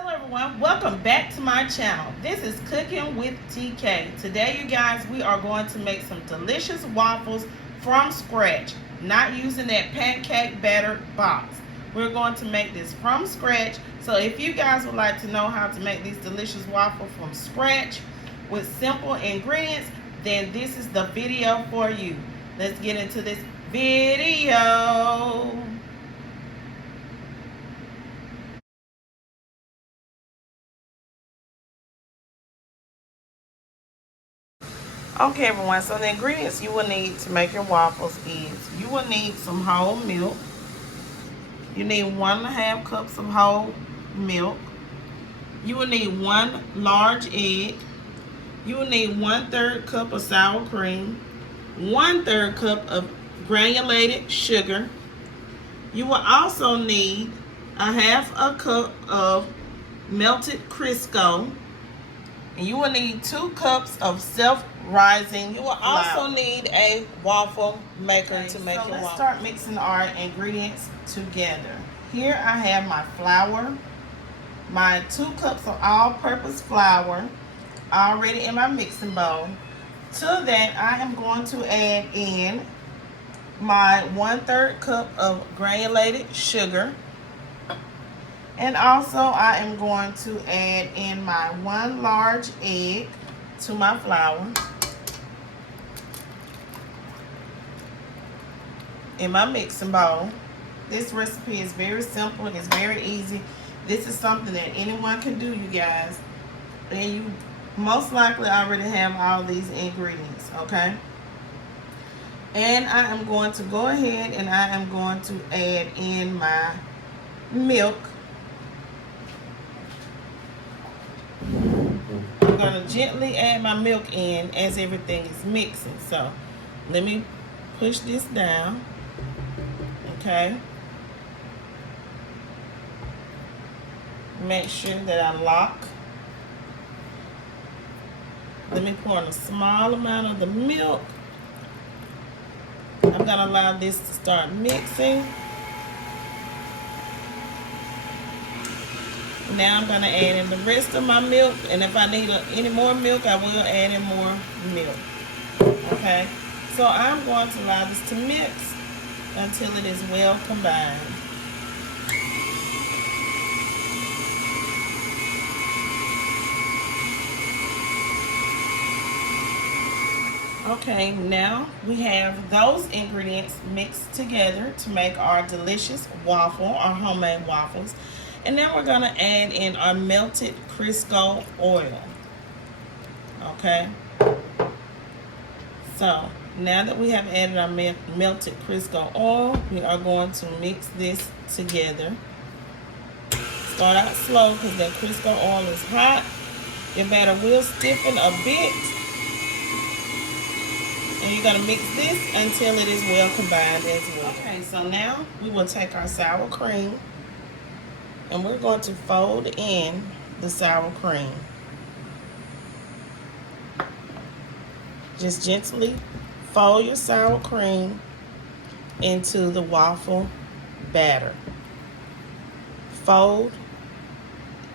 Hello everyone, welcome back to my channel. This is Cooking with TK. Today you guys, we are going to make some delicious waffles from scratch, not using that pancake batter box. We're going to make this from scratch. So if you guys would like to know how to make these delicious waffles from scratch with simple ingredients, then this is the video for you. Let's get into this video. Okay everyone, so the ingredients you will need to make your waffles is you will need some whole milk. You need 1.5 cups of whole milk. You will need 1 large egg. You will need 1/3 cup of sour cream, 1/3 cup of granulated sugar. You will also need 1/2 cup of melted crisco. And you will need 2 cups of self-rising. You will also need a waffle maker to make your waffle. Let's start mixing our ingredients together. Here I have my flour, my 2 cups of all-purpose flour already in my mixing bowl. To that, I am going to add in my 1/3 cup of granulated sugar. And also I am going to add in my 1 large egg to my flour. In my mixing bowl. This recipe is very simple. It's very easy. This is something that anyone can do, you guys. And you most likely already have all these ingredients, okay? And I am going to go ahead and I am going to add in my milk. I'm going to gently add my milk in as everything is mixing. So let me push this down. Okay. Make sure that I lock. Let me pour in a small amount of the milk. I'm going to allow this to start mixing. Now I'm going to add in the rest of my milk, and if I need any more milk, I will add in more milk. Okay, so I'm going to allow this to mix until it is well combined. Okay, now we have those ingredients mixed together to make our delicious waffle, our homemade waffles. And now we're going to add in our melted Crisco oil. Okay. So now that we have added our melted Crisco oil, we are going to mix this together. Start out slow because that Crisco oil is hot. Your batter will stiffen a bit. And you're going to mix this until it is well combined as well. Okay, so now we will take our sour cream. And we're going to fold in the sour cream. Just gently fold your sour cream into the waffle batter. Fold,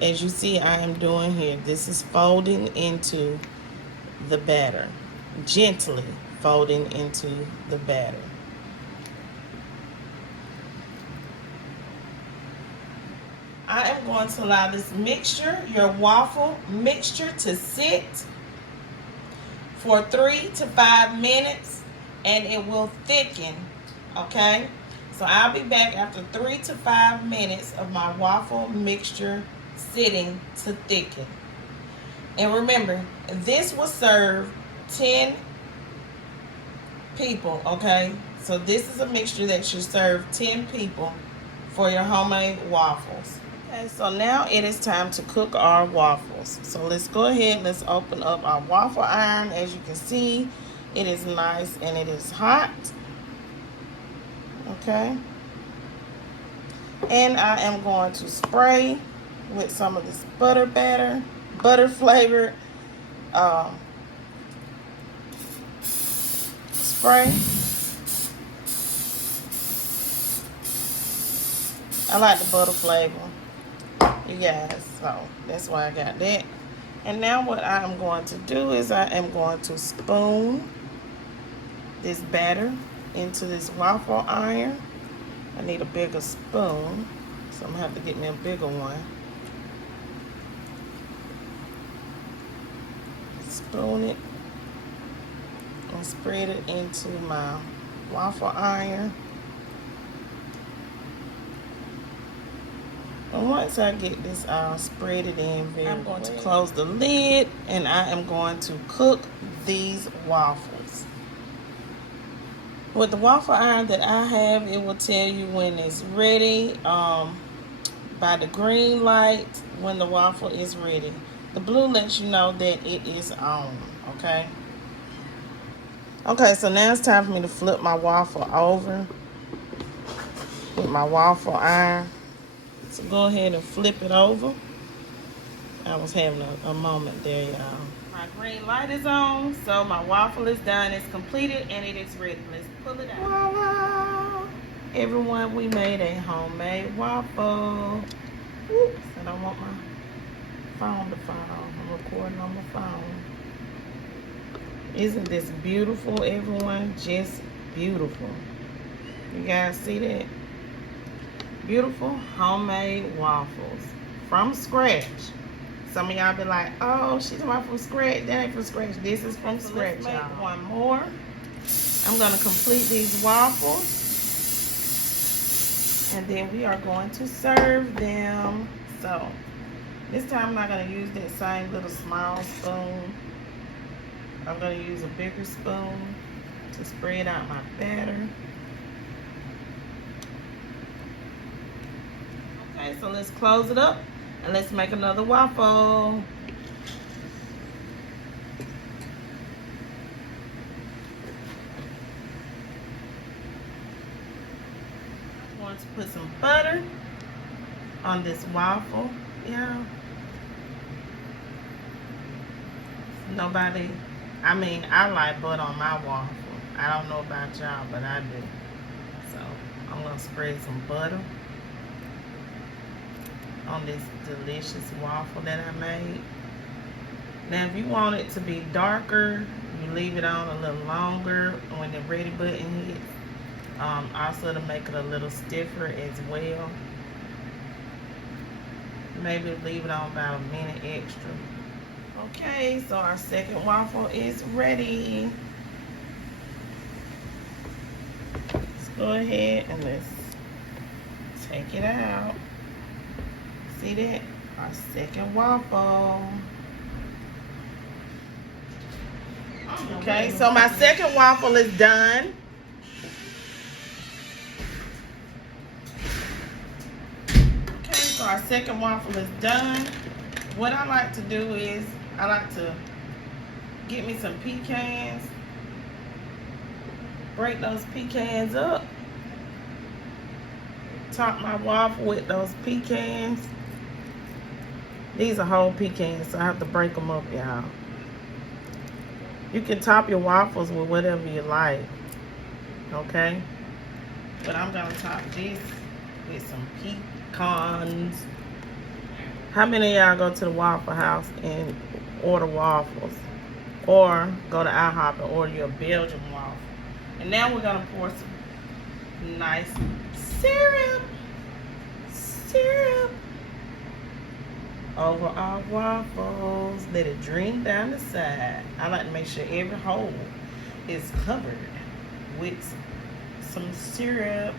as you see I am doing here. This is folding into the batter. Gently folding into the batter. I am going to allow this mixture, your waffle mixture, to sit for 3 to 5 minutes and it will thicken, okay? So I'll be back after 3 to 5 minutes of my waffle mixture sitting to thicken. And remember, this will serve 10 people, okay? So this is a mixture that should serve 10 people for your homemade waffles. Okay, so now it is time to cook our waffles. So let's go ahead, let's open up our waffle iron. As you can see, it is nice and it is hot. Okay. And I am going to spray with some of this butter batter, butter flavored spray. I like the butter flavor. you guys. So that's why I got that. And now what I am going to do is I am going to spoon this batter into this waffle iron. I need a bigger spoon, so I'm gonna have to get me a bigger one. Spoon it and spread it into my waffle iron. And once I get this all spread it in very well, I'm going to close the lid and I am going to cook these waffles. With the waffle iron that I have, it will tell you when it's ready by the green light when the waffle is ready. The blue lets you know that it is on, okay? Okay, so now it's time for me to flip my waffle over with my waffle iron. So go ahead and flip it over. I was having a moment there, y'all. My green light is on, so my waffle is done. It's completed and it is ready. Let's pull it out. Voila! Everyone, we made a homemade waffle. Oops, I don't want my phone to fall. I'm recording on my phone. Isn't this beautiful, everyone? Just beautiful. You guys see that? Beautiful homemade waffles from scratch. Some of y'all be like, oh, she's talking about from scratch. That ain't from scratch. This is from scratch, y'all. One more. I'm going to complete these waffles. And then we are going to serve them. So, this time I'm not going to use that same little small spoon. I'm going to use a bigger spoon to spread out my batter. Okay, so let's close it up and let's make another waffle. I'm going to put some butter on this waffle. Yeah. Nobody, I mean, I like butter on my waffle. I don't know about y'all, but I do. So I'm going to spread some butter on this delicious waffle that I made. Now if you want it to be darker, you leave it on a little longer when the ready button hits. Also to make it a little stiffer as well. Maybe leave it on about a minute extra. Okay, so our second waffle is ready. Let's go ahead and let's take it out. See that? Our second waffle. Okay, so my second waffle is done. Okay, so our second waffle is done. What I like to do is, I like to get me some pecans. Break those pecans up. Top my waffle with those pecans. These are whole pecans, so I have to break them up, y'all. You can top your waffles with whatever you like, okay? But I'm gonna top this with some pecans. How many of y'all go to the Waffle House and order waffles? Or go to IHOP and order your Belgian waffle? And now we're gonna pour some nice syrup over our waffles. Let it drain down the side. I like to make sure every hole is covered with some syrup.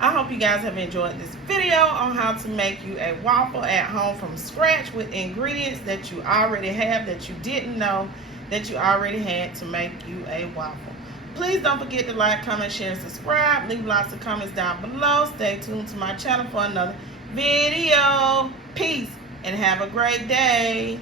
I hope you guys have enjoyed this video on how to make you a waffle at home from scratch with ingredients that you already have, that you didn't know that you already had to make you a waffle. Please don't forget to like, comment, share, and subscribe. Leave lots of comments down below. Stay tuned to my channel for another video. Peace and have a great day.